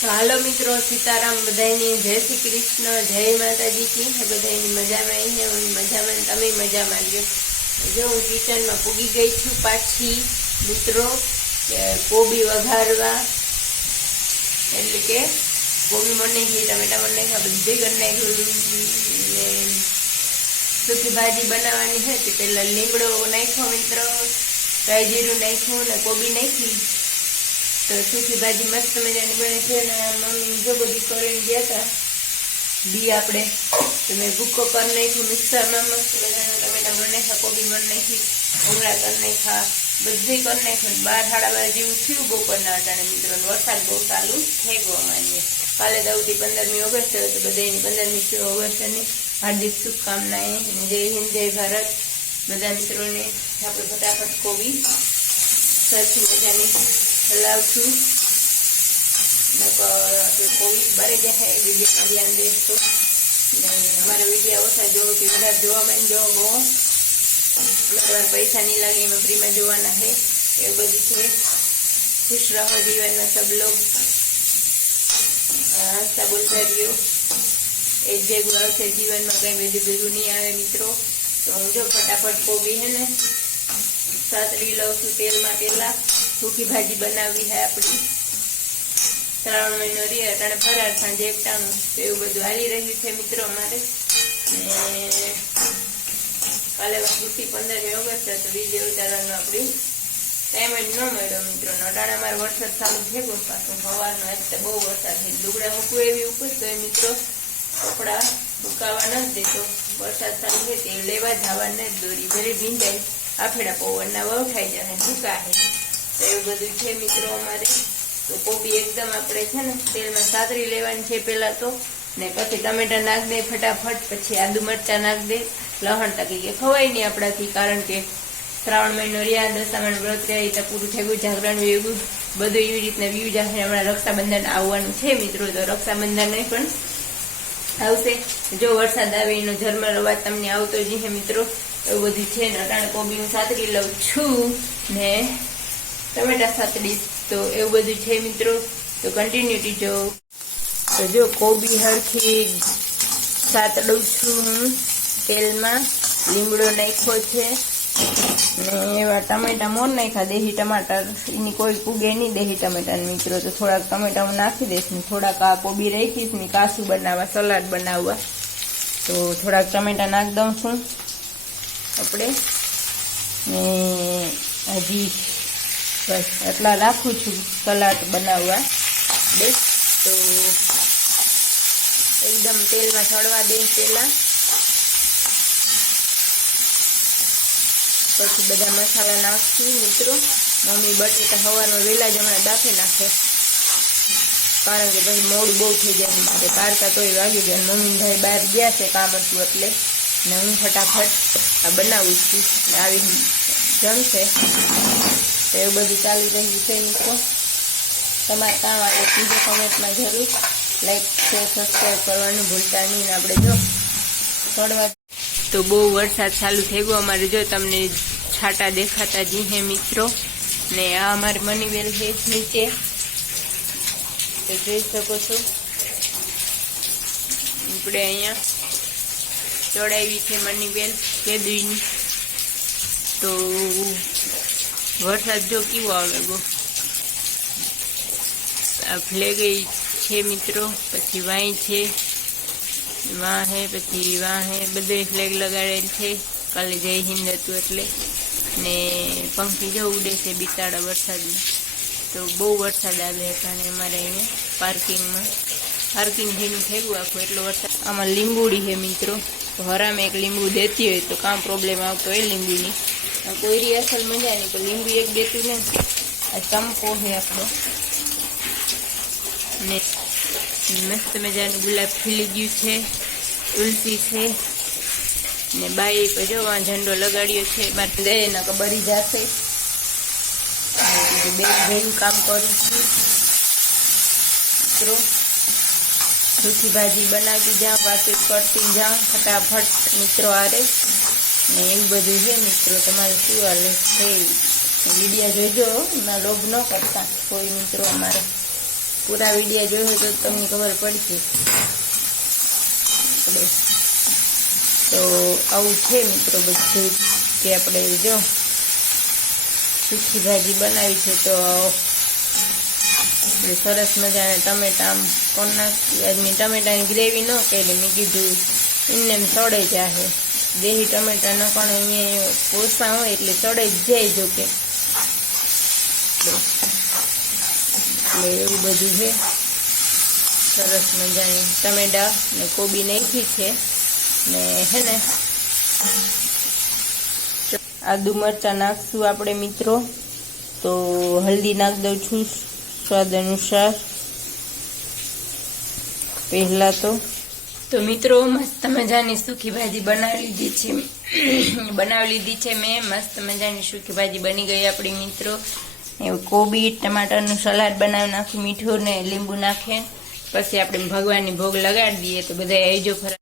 હાલો મિત્રો, સીતારામ બધાની જય શ્રી કૃષ્ણ, જય માતાજી. કી હે બધાની મજામાં આવી હું મજામાં તમે મજામાં લ્યો જો હું કિચનમાં પૂગી ગઈ છું પાછી, મિત્રો કોબી વઘારવા. એટલે કે કોબી મને નાખી ટમેટા મને નાખ્યા બધી કરી નાખ્યું. ને સૂકી ભાજી બનાવવાની છે તે પેલા લીમડો નાખ્યો, મિત્રો. કાઈ જીરું નાખ્યું ને કોબી નાખી. તો સૂકી ભાજી મસ્ત મજાની બને છે ને મમ્મી જો બધી કરીને ગયા હતા બી આપણે. તો મેં ભૂકો કરી નાખ્યો, મિક્સરમાં મસ્ત મજાના ટમેટા બની નાખ્યા, કોબી બની નાખી ઉમરા કરી નાખ્યા, બધી કરી નાખ્યું. બાર સાડા બાર જેવું થયું બપોરના અટાણે મિત્રો વરસાદ બહુ ચાલુ થઈ અમારી કાલે દવથી પંદરમી ઓગસ્ટ તો બધાની પંદરમી ઓગસ્ટની હાર્દિક શુભકામનાએ. અને જય હિન્દ, જય ભારત. બધા મિત્રોને આપણે ફટાફટ કોબી સરખી મજાની હલાવશું. કોવિડ બારે જાય વિડીયોમાં ધ્યાન દેશો. ને અમારા વીડિયો ઓછા જોવો કે વધારે જોવા જોવો અમારે પૈસા નહીં લાગે એમાં ફ્રીમાં જોવાના છે એવું બધું છે. ખુશ રહો જીવનમાં સબ લોગ હસતા બોલતા રહ્યો. એક ભેગું આવશે જીવનમાં, કંઈ બધું ભેગું નહીં આવે મિત્રો. તો હું જો ફટાફટ કોબી હે ને સાતરી લઉં છું તેલમાં પેલા સૂકી ભાજી બનાવી છે આપણી શ્રાવણ મહિનો રે અટાણે ફરાર સાંજે એકટાણું તો એવું બધું હાલી રહ્યું છે મિત્રો અમારે. કાલે વૃત્તિ પંદરમી ઓગસ્ટ તો વીડિયો ઉતારવાનો આપણી ટાઈમ જ ન મળ્યો મિત્રો. અટાણે અમારે વરસાદ ચાલુ છે ગયો પાછો સવારનો આજ તો બહુ વરસાદ થઈ લુગડા મૂકવું એવી ઉપર તો એ મિત્રો કપડા મુકાવા નથી દેતો. વરસાદ ચાલુ છે તે લેવા જવા નથી દોરી. ઘરે ભીંજાય. આફેડા પવનના વવઠાઈ જાય ભૂકાય તો એવું બધું છે મિત્રો અમારે. તો કોબી એકદમ આપણે છે ને તેલમાં સાતરી લેવાની છે પહેલાં તો. ને પછી ટમેટા નાખ દે ફટાફટ, પછી આદુ મરચાં નાખ દે. લહણ ટકી કે ખવાય નહીં આપણાથી, કારણ કે શ્રાવણ મહિનો રહ્યા દશામણ વ્રત રહ્યા એ તો પૂરું થઈ જાગરણ વેગું બધું એવી રીતના વ્યૂ જાહેર હમણાં રક્ષાબંધન આવવાનું છે મિત્રો, તો રક્ષાબંધન નહીં પણ આવશે. જો વરસાદ આવે, એનો ઝરમર અવાજ તમને આવતો જ છે મિત્રો. એવું બધું છે. ને અટાણે કોબી હું સાતરી લઉં છું ને ટમેટા સાતડી તો એવું બધું છે મિત્રો. તો કન્ટિન્યુટી જો. તો જો કોબી હરખી સાતડું છું હું તેલમાં લીમડો નાખ્યો છે. એવા ટમેટા મોર નાખ્યા દેહી ટમાટર. એની કોઈ પૂગે નહીં દેહી ટમેટા મિત્રો, તો થોડાક ટમેટા હું નાખી દઈશ ને થોડાક આ કોબી રાખીશ ને કાસું બનાવવા, સલાડ બનાવવા. તો થોડાક ટમેટા નાખી દઉં છું આપણે. ને હજી બસ એટલા રાખું છું સલાડ બનાવવા. બસ, તો એકદમ તેલમાં ચડવા દે પેલા પછી બધા મસાલા નાખશું મિત્રો. મમ્મી બટેટા સવારમાં વહેલા જ હમણાં દાખી નાખે. કારણ કે પછી મોડું બહુ થઈ જાય મારે કાઢતા તોય વાગી જાય. મમ્મી ભાઈ બહાર ગયા છે કામ હતું એટલે. ને હું ફટાફટ આ બનાવું છું. આવી જમશે તો એવું બધું ચાલુ રહ્યું છે મિત્રો. તમારે કામ આવે બીજો કમેન્ટમાં જરૂર લાઈક, શેર, સબસ્ક્રાઈબ કરવાનું ભૂલતા નહીં. આપણે જો થોડવા તો બહુ વરસાદ ચાલુ થઈ ગયો અમારે. જો તમને છાટા દેખાતા જી હે મિત્રો. ને આ અમારી મનીવેલ છે નીચે. તો જોઈ શકો છો. આપણે અહીંયા ચડાવી છે મનીવેલ કેદવીની. તો વરસાદ જો કેવો આવે ગો? આ ફ્લેગઈ છે મિત્રો, પછી વાંઈ છે. વાં હે પછી વાં હે બધે ફ્લેગ લગાડેલ છે. કાલે જય હિન્દ હતું એટલે. ને પંખી જો ઉડે છે બિતાડા વરસાદમાં. તો બહુ વરસાદ આવે હતા અને અમારે અહીંયા પાર્કિંગમાં. પાર્કિંગ જેનું થઈ ગયું આખું એટલો વરસાદ. આમાં લીંબુડી છે મિત્રો. તો હરામે એક લીંબુ દેતી હોય તો કામ પ્રોબ્લેમ આવતો હોય લીંબુની. કોઈરી અસલ મજા નહીં તો લીંબુ એક દેતું ને આ ચંપો છે આપણો. ને મસ્ત મજાનું ગુલાબ ખીલી ગયું છે, તુલસી છે. ને બાઈ પર જો ઝંડો લગાડ્યો છે, મારે દે ન બરી જશે. બે ભેગું કામ કરું છું. મિત્રો સૂકી ભાજી બનાવી જાઉં, વાતું કરતી જાઉં, ફટાફટ મિત્રો આરે ને એવું બધું છે મિત્રો, તમારે શું હાલે છે? વિડીયા જોજો, ના લોભ ન કરતા. કોઈ મિત્રો અમારે પૂરા વિડીયા જોયો તો તમને ખબર પડશે. તો આવું છે મિત્રો બધું કે આપણે જો સુખી ભાજી બનાવી છે તો આપણે સરસ મજાના ટમેટા આમ કોણ નાખી. ટમેટાની ગ્રેવી ન કરી, મેં કીધું એમને એમ સડે જાહે. દેહી ટમેટા ન, પણ અહીંયા પોસા હોય એટલે સડે જ જાય જો કે એટલે એવું બધું છે. સરસ મજાની ટમેટા ને કોબી નાખી છે. ને હે ને? આદુ મરચાં નાખશું આપણે મિત્રો. તો હલ્દી નાખ દઉં છું સ્વાદ અનુસાર. પહેલા તો. તો મિત્રો, મસ્ત મજાની સૂકી ભાજી બનાવી લીધી છે બનાવી લીધી છે મેં. મસ્ત મજાની સૂકી ભાજી બની ગઈ આપણી મિત્રો. કોબી, ટમાટરનું સલાડ બનાવી નાખ્યું મીઠું ને લીંબુ નાખે. પછી આપણે ભગવાનની ભોગ લગાડી દઈએ તો બધા એજો ખરા.